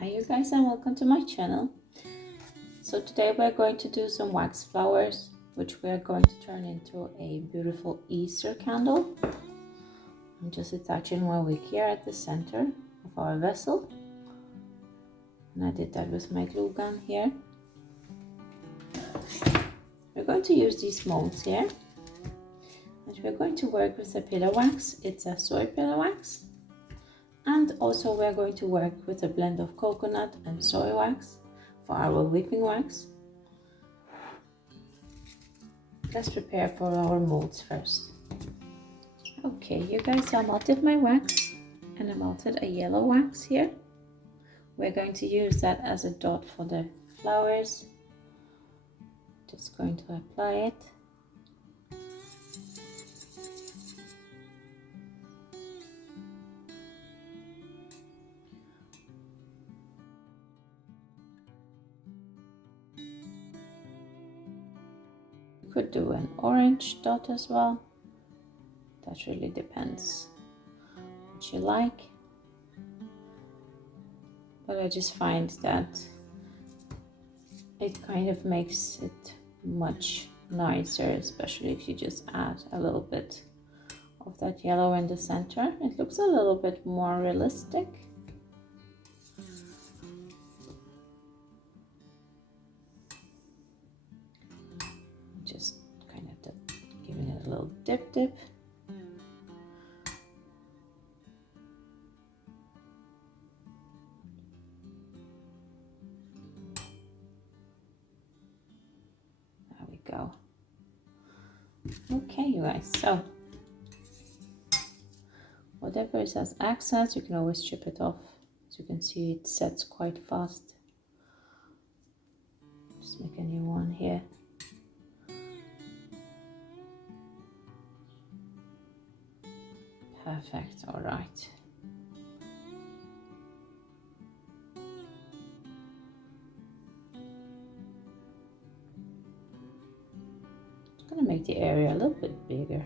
Hi you guys and welcome to my channel. So today we're going to do some wax flowers which we're going to turn into a beautiful Easter candle. I'm just attaching one wick here at the center of our vessel, and I did that with my glue gun here. We're going to use these molds here, and we're going to work with a pillar wax. It's a soy pillar wax. And also we're going to work with a blend of coconut and soy wax for our whipping wax. Let's prepare for our molds first. Okay, you guys, I melted my wax and I melted a yellow wax here. We're going to use that as a dot for the flowers. Just going to apply it. Could do an orange dot as well. That really depends what you like, but I just find that it kind of makes it much nicer, especially if you just add a little bit of that yellow in the center. It looks a little bit more realistic. Just kind of giving it a little dip. There we go. Okay, you guys, so whatever is as accents, you can always chip it off. As you can see, it sets quite fast. Just make a new one here. Perfect, all right. I'm gonna make the area a little bit bigger.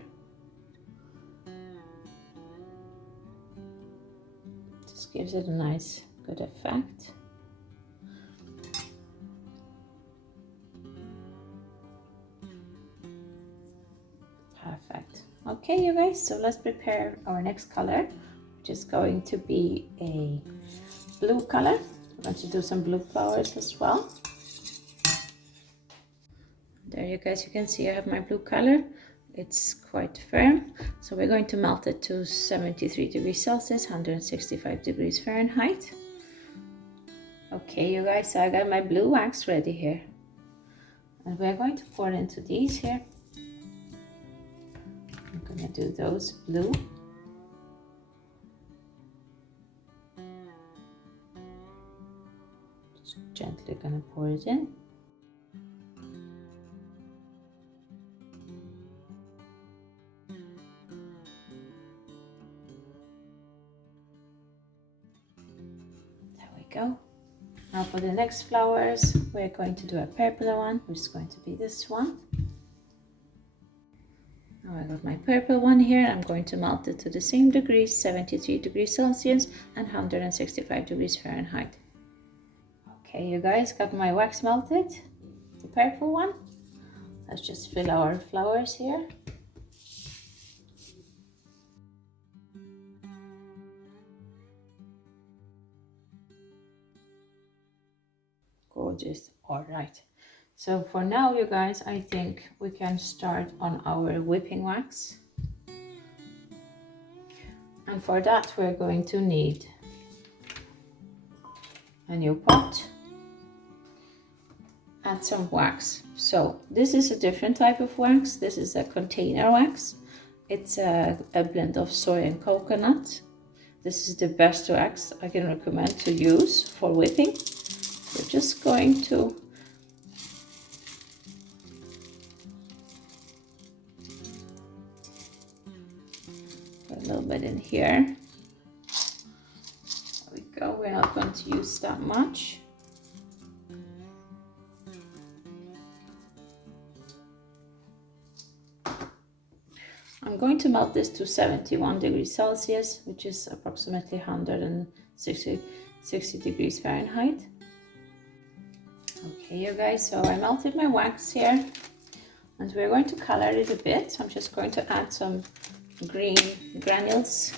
Just gives it a nice, good effect. Perfect. Okay, you guys, so let's prepare our next color, which is going to be a blue color. I'm going to do some blue flowers as well. There you guys, you can see I have my blue color. It's quite firm, so we're going to melt it to 73 degrees Celsius, 165 degrees Fahrenheit. Okay, you guys, so I got my blue wax ready here, and we're going to pour it into these here. I'm gonna do those blue. Just gently gonna pour it in. There we go. Now for the next flowers, we're going to do a purple one, which is going to be this one. Now I got my purple one here. I'm going to melt it to the same degrees, 73 degrees Celsius and 165 degrees Fahrenheit. Okay, you guys, got my wax melted, the purple one. Let's just fill our flowers here. Gorgeous, all right. So for now, you guys, I think we can start on our whipping wax. And for that, we're going to need a new pot and some wax. So this is a different type of wax. This is a container wax. It's a blend of soy and coconut. This is the best wax I can recommend to use for whipping. We're just going to put a little bit in here. There we go. We're not going to use that much. I'm going to melt this to 71 degrees Celsius, which is approximately 160 60 degrees Fahrenheit. Okay, you guys, so I melted my wax here and we're going to color it a bit. So I'm just going to add some green granules.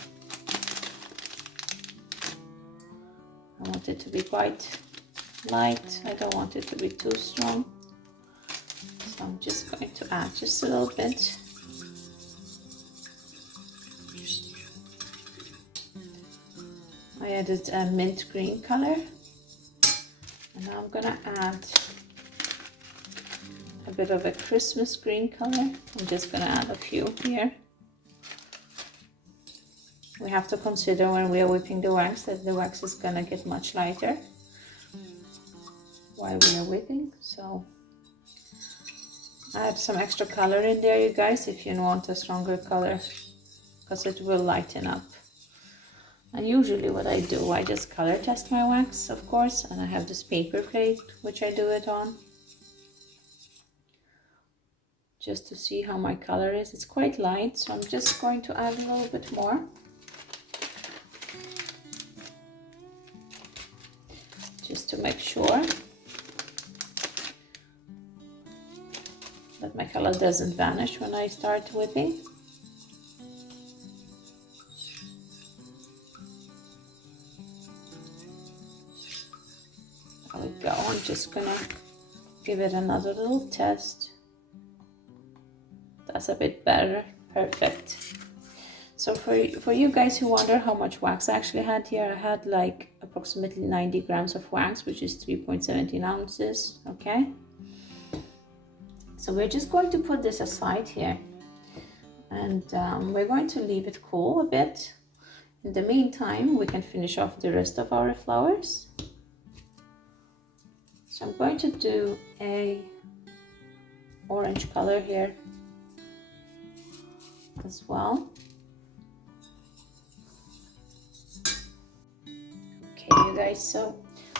I want it to be quite light. I don't want it to be too strong. So I'm just going to add just a little bit. I added a mint green color. And now I'm gonna add a bit of a Christmas green color. I'm just gonna add a few here. We have to consider when we are whipping the wax that the wax is gonna get much lighter while we are whipping. So add some extra color in there, you guys, if you want a stronger color, because it will lighten up. And usually what I do, I just color test my wax, of course, and I have this paper plate which I do it on, just to see how my color is. It's quite light, so I'm just going to add a little bit more. Just to make sure that my color doesn't vanish when I start whipping. There we go. I'm just gonna give it another little test. That's a bit better. Perfect. So for you guys who wonder how much wax I actually had here, I had like approximately 90 grams of wax, which is 3.17 ounces. Okay. So we're just going to put this aside here, and we're going to leave it cool a bit. In the meantime, we can finish off the rest of our flowers. So I'm going to do a orange color here as well. Okay, you guys, so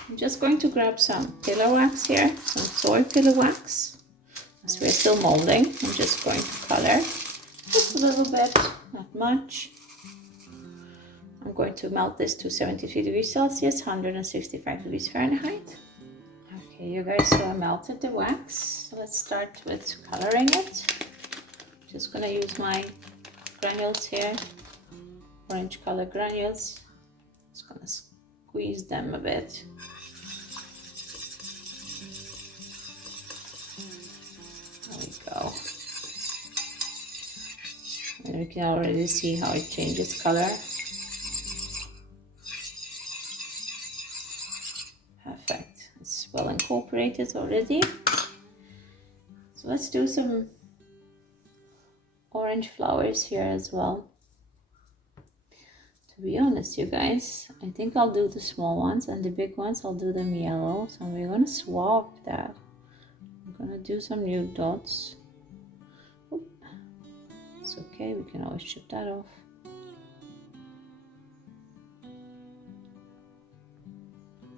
I'm just going to grab some pillar wax here, some soy pillar wax. As we're still molding, I'm just going to color just a little bit, not much. I'm going to melt this to 73 degrees Celsius, 165 degrees Fahrenheit. Okay, you guys, so I melted the wax. So let's start with coloring it. Just gonna use my granules here, orange color granules. Just gonna squeeze them a bit. There we go. And we can already see how it changes color. Perfect. It's well incorporated already. So let's do some orange flowers here as well. To be honest, you guys, I think I'll do the small ones, and the big ones I'll do them yellow. So we're gonna swap that. I'm gonna do some nude dots. Oop. It's okay, we can always chip that off.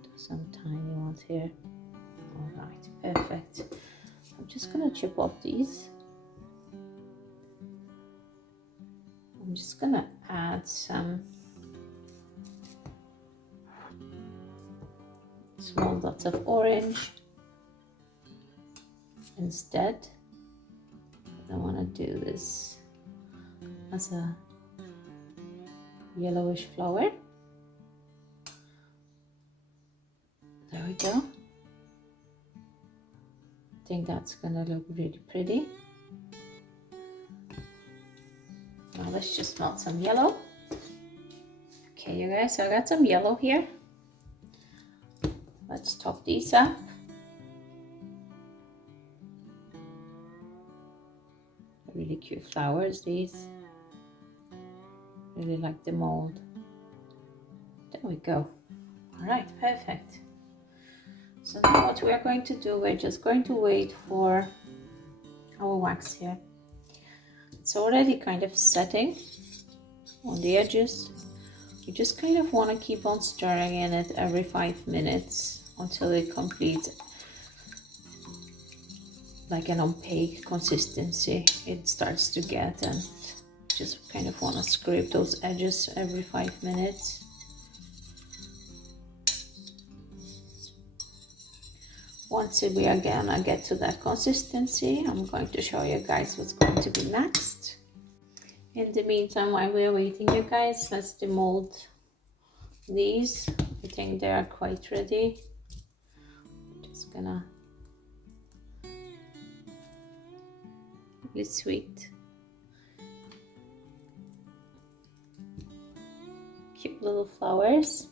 Do some tiny ones here. All right, perfect. I'm just gonna chip off these. I'm just gonna add some small dots of orange instead. I want to do this as a yellowish flower. There we go. I think that's gonna look really pretty. Now let's just melt some yellow. Okay, you guys, so I got some yellow here. Let's top these up. Really cute flowers, these. Really like the mold. There we go. All right, perfect. So now what we are going to do, we're just going to wait for our wax here. It's already kind of setting on the edges. You just kind of want to keep on stirring in it every 5 minutes until it completes like an opaque consistency it starts to get, and just kind of want to scrape those edges every 5 minutes. Once we are gonna get to that consistency, I'm going to show you guys what's going to be next. In the meantime, while we're waiting, you guys, let's demold these. I think they are quite ready. Just gonna be sweet, cute little flowers.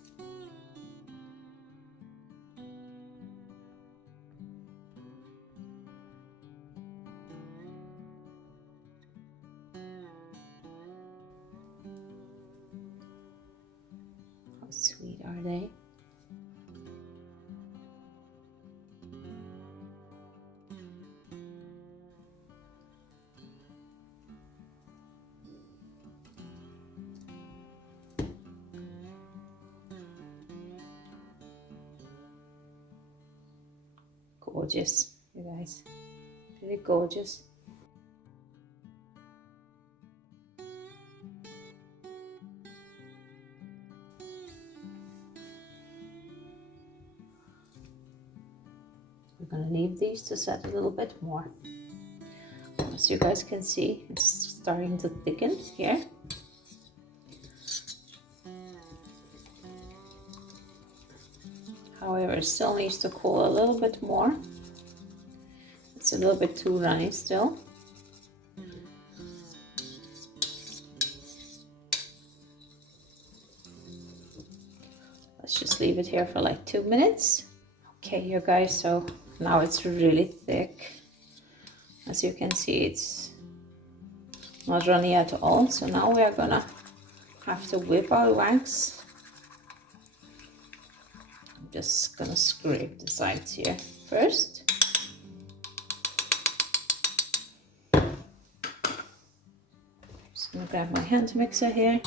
How sweet are they? Gorgeous, you guys. Really gorgeous. We're gonna leave these to set a little bit more. As you guys can see, it's starting to thicken here. However, it still needs to cool a little bit more. It's a little bit too runny still. Let's just leave it here for like 2 minutes. Okay, you guys, so now it's really thick. As you can see, it's not runny at all. So now we are gonna have to whip our wax. I'm just gonna scrape the sides here first. Just gonna grab my hand mixer here.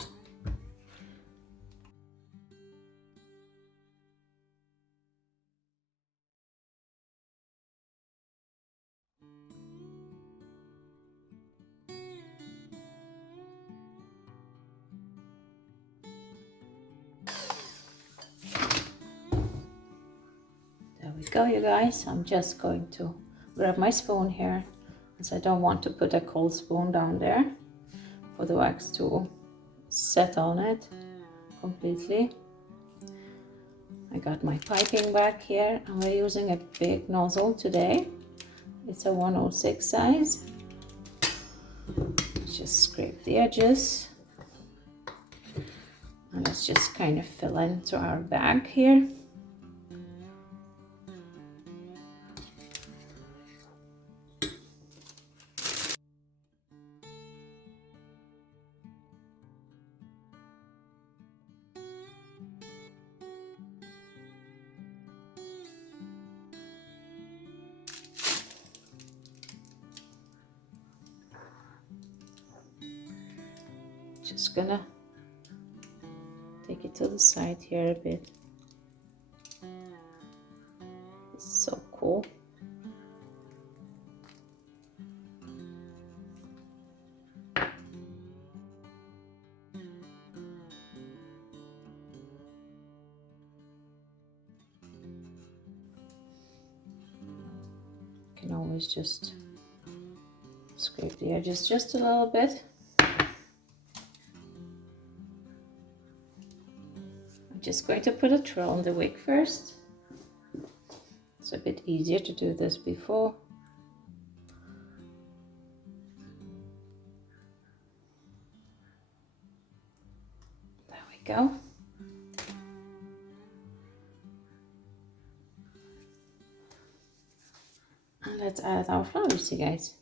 There we go, you guys. I'm just going to grab my spoon here, as I don't want to put a cold spoon down there for the wax to set on it completely. I got my piping back here, and we're using a big nozzle today. It's a 106 size. Let's just scrape the edges, and let's just kind of fill into our bag here. Just gonna take it to the side here a bit. It's so cool. You can always just scrape the edges just a little bit. Just going to put a twirl on the wick first. It's a bit easier to do this before. There we go. And let's add our flowers, you guys.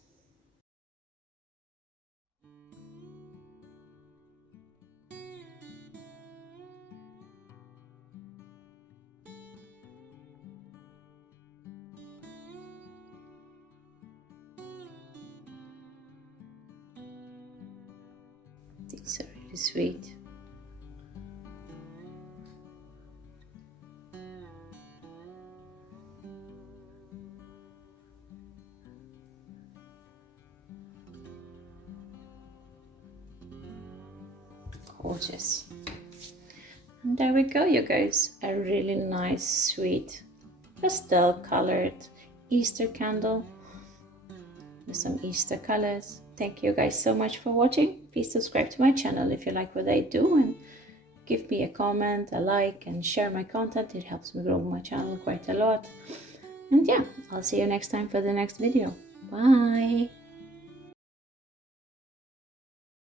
These are really sweet. Gorgeous. And there we go, you guys. A really nice, sweet pastel-colored Easter candle with some Easter colors. Thank you guys so much for watching. Please subscribe to my channel if you like what I do, and give me a comment, a like, and share my content. It helps me grow my channel quite a lot. And yeah, I'll see you next time for the next video. Bye!